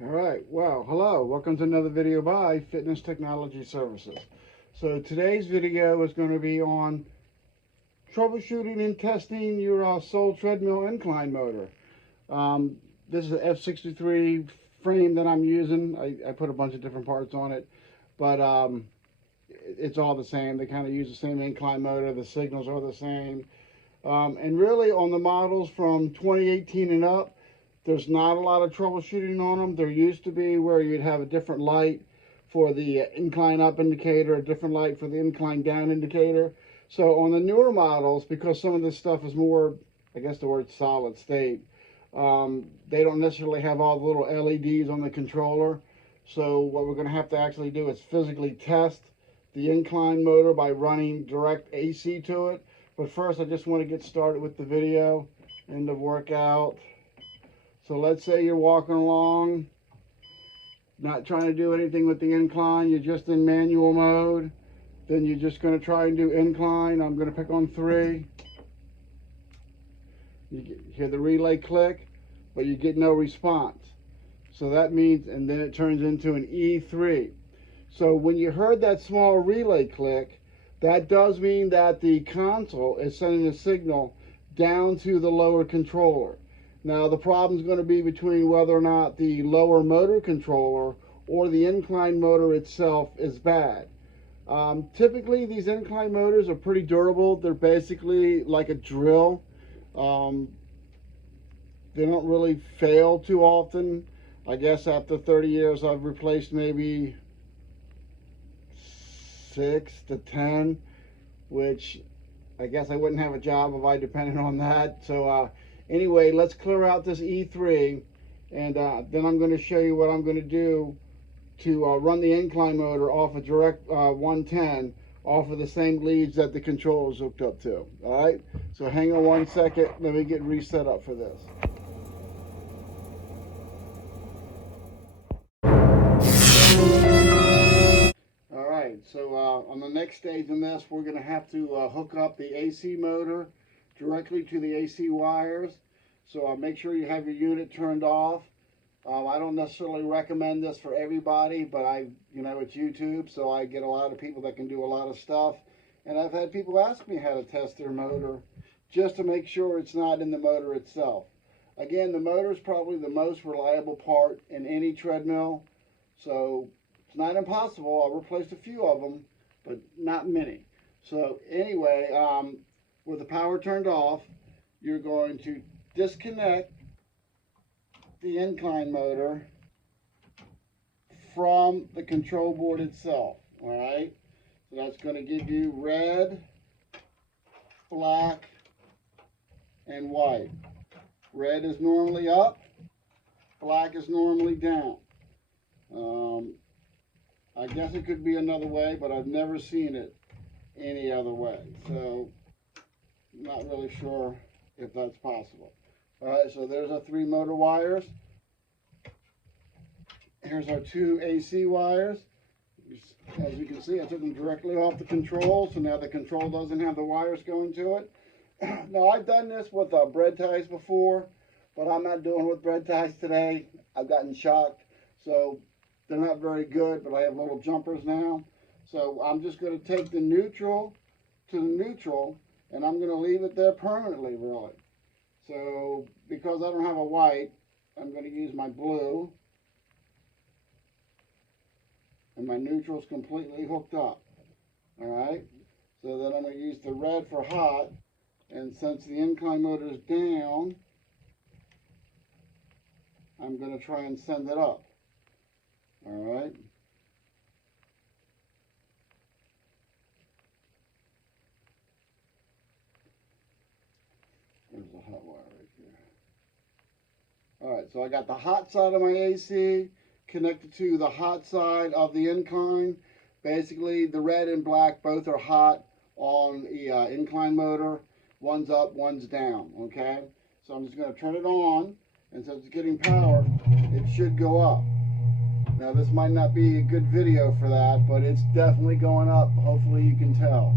All right, well, hello, welcome to another video by Fitness Technology Services. So today's video is going to be on troubleshooting and testing your Soul Treadmill incline motor. Um, this is an F63 frame that I'm using. I put a bunch of different parts on it, but it's all the same. They kind of use the same incline motor. The signals are the same. And really on the models from 2018 and up, there's not a lot of troubleshooting on them. There used to be where you'd have a different light for the incline up indicator, a different light for the incline down indicator. So on the newer models, because some of this stuff is more, I guess the word solid state, they don't necessarily have all the little LEDs on the controller. So what we're going to have to actually do is physically test the incline motor by running direct AC to it. But first, I just want to get started with the video and the workout. So let's say you're walking along, not trying to do anything with the incline, you're just in manual mode. Then you're just going to try and do incline. I'm going to pick on 3. You hear the relay click, but you get no response. So that means, and then it turns into an E3. So when you heard that small relay click, that does mean that the console is sending a signal down to the lower controller. Now the problem is going to be between whether or not the lower motor controller or the incline motor itself is bad. Typically these incline motors are pretty durable. They're basically like a drill. They don't really fail too often. I guess after 30 years I've replaced maybe 6 to 10, which I guess I wouldn't have a job if I depended on that. So anyway, let's clear out this E3, and then I'm going to show you what I'm going to do to run the incline motor off a direct 110 off of the same leads that the controller is hooked up to. All right, so hang on 1 second. Let me get reset up for this. All right, so on the next stage in this, we're going to have to hook up the AC motor directly to the AC wires. So make sure you have your unit turned off. I don't necessarily recommend this for everybody, but it's YouTube, so I get a lot of people that can do a lot of stuff. And I've had people ask me how to test their motor just to make sure it's not in the motor itself. Again, the motor is probably the most reliable part in any treadmill, so it's not impossible. I've replaced a few of them, but not many. So anyway, with the power turned off, you're going to disconnect the incline motor from the control board itself. All right, so that's going to give you red, black, and white. Red is normally up, black is normally down. I guess it could be another way, but I've never seen it any other way, so I'm not really sure if that's possible. All right, so there's our 3 motor wires. Here's our 2 AC wires. As you can see, I took them directly off the control, so now the control doesn't have the wires going to it. Now, I've done this with bread ties before, but I'm not doing it with bread ties today. I've gotten shocked, so they're not very good, but I have little jumpers now. So I'm just going to take the neutral to the neutral, and I'm going to leave it there permanently, really. So because I don't have a white, I'm going to use my blue, and my neutral's completely hooked up. All right, so then I'm going to use the red for hot, and since the incline motor is down, I'm going to try and send it up. All right. There's the hot wire right there. All right, so I got the hot side of my AC connected to the hot side of the incline. Basically, the red and black both are hot on the incline motor. One's up, one's down, okay? So I'm just going to turn it on, and since it's getting power, it should go up. Now, this might not be a good video for that, but it's definitely going up. Hopefully you can tell.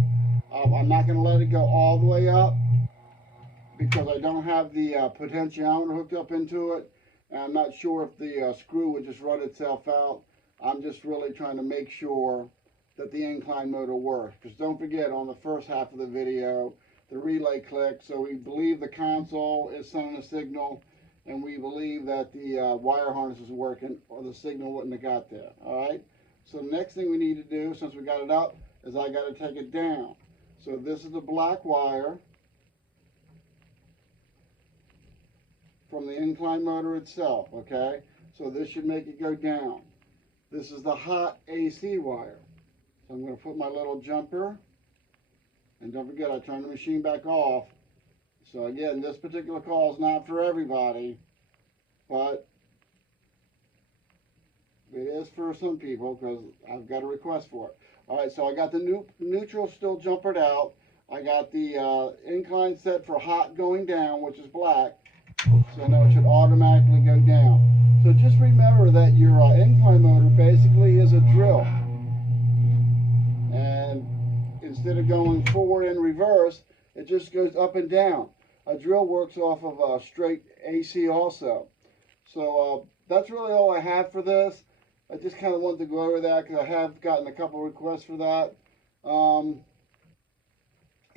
I'm not going to let it go all the way up because I don't have the potentiometer hooked up into it. And I'm not sure if the screw would just run itself out. I'm just really trying to make sure that the incline motor works. Because don't forget, on the first half of the video, the relay clicked, so we believe the console is sending a signal, and we believe that the wire harness is working, or the signal wouldn't have got there. Alright, so the next thing we need to do, since we got it up, is I got to take it down. So this is the black wire from the incline motor itself, okay? So this should make it go down. This is the hot AC wire. So I'm going to put my little jumper, and don't forget I turned the machine back off. So again, this particular call is not for everybody, but it is for some people because I've got a request for it. Alright, so I got the neutral still jumpered out. I got the incline set for hot going down, which is black. So now it should automatically go down. So just remember that your incline motor basically is a drill. And instead of going forward and reverse, it just goes up and down. A drill works off of straight AC also. So that's really all I have for this. I just kind of wanted to go over that because I have gotten a couple requests for that. I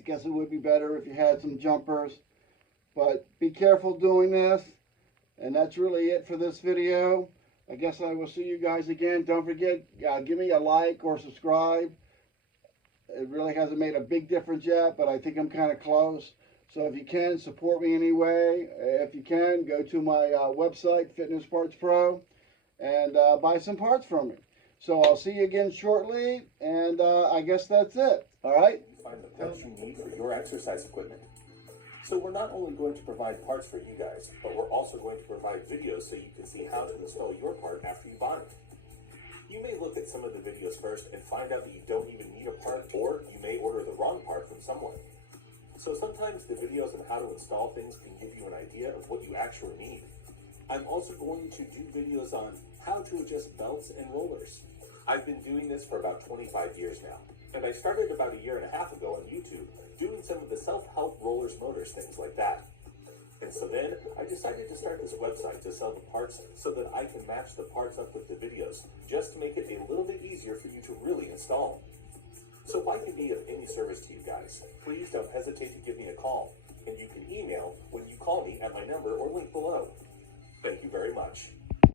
guess it would be better if you had some jumpers. But be careful doing this. And that's really it for this video. I guess I will see you guys again. Don't forget, give me a like or subscribe. It really hasn't made a big difference yet, but I think I'm kind of close. So if you can, support me anyway. If you can, go to my website, Fitness Parts Pro, and buy some parts from me. So I'll see you again shortly, and I guess that's it. All right? Find the parts you need for your exercise equipment. So we're not only going to provide parts for you guys, but we're also going to provide videos so you can see how to install your part after you buy it. You may look at some of the videos first and find out that you don't even need a part, or you may order the wrong part from someone. So sometimes the videos on how to install things can give you an idea of what you actually need. I'm also going to do videos on how to adjust belts and rollers. I've been doing this for about 25 years now, and I started about a year and a half ago on YouTube doing some of the self-help rollers, motors, things like that. And so then I decided to start this website to sell the parts so that I can match the parts up with the videos, just to make it a little bit easier for you to really install them. So if I can be of any service to you guys, please don't hesitate to give me a call, and you can email when you call me at my number or link below. Thank you very much.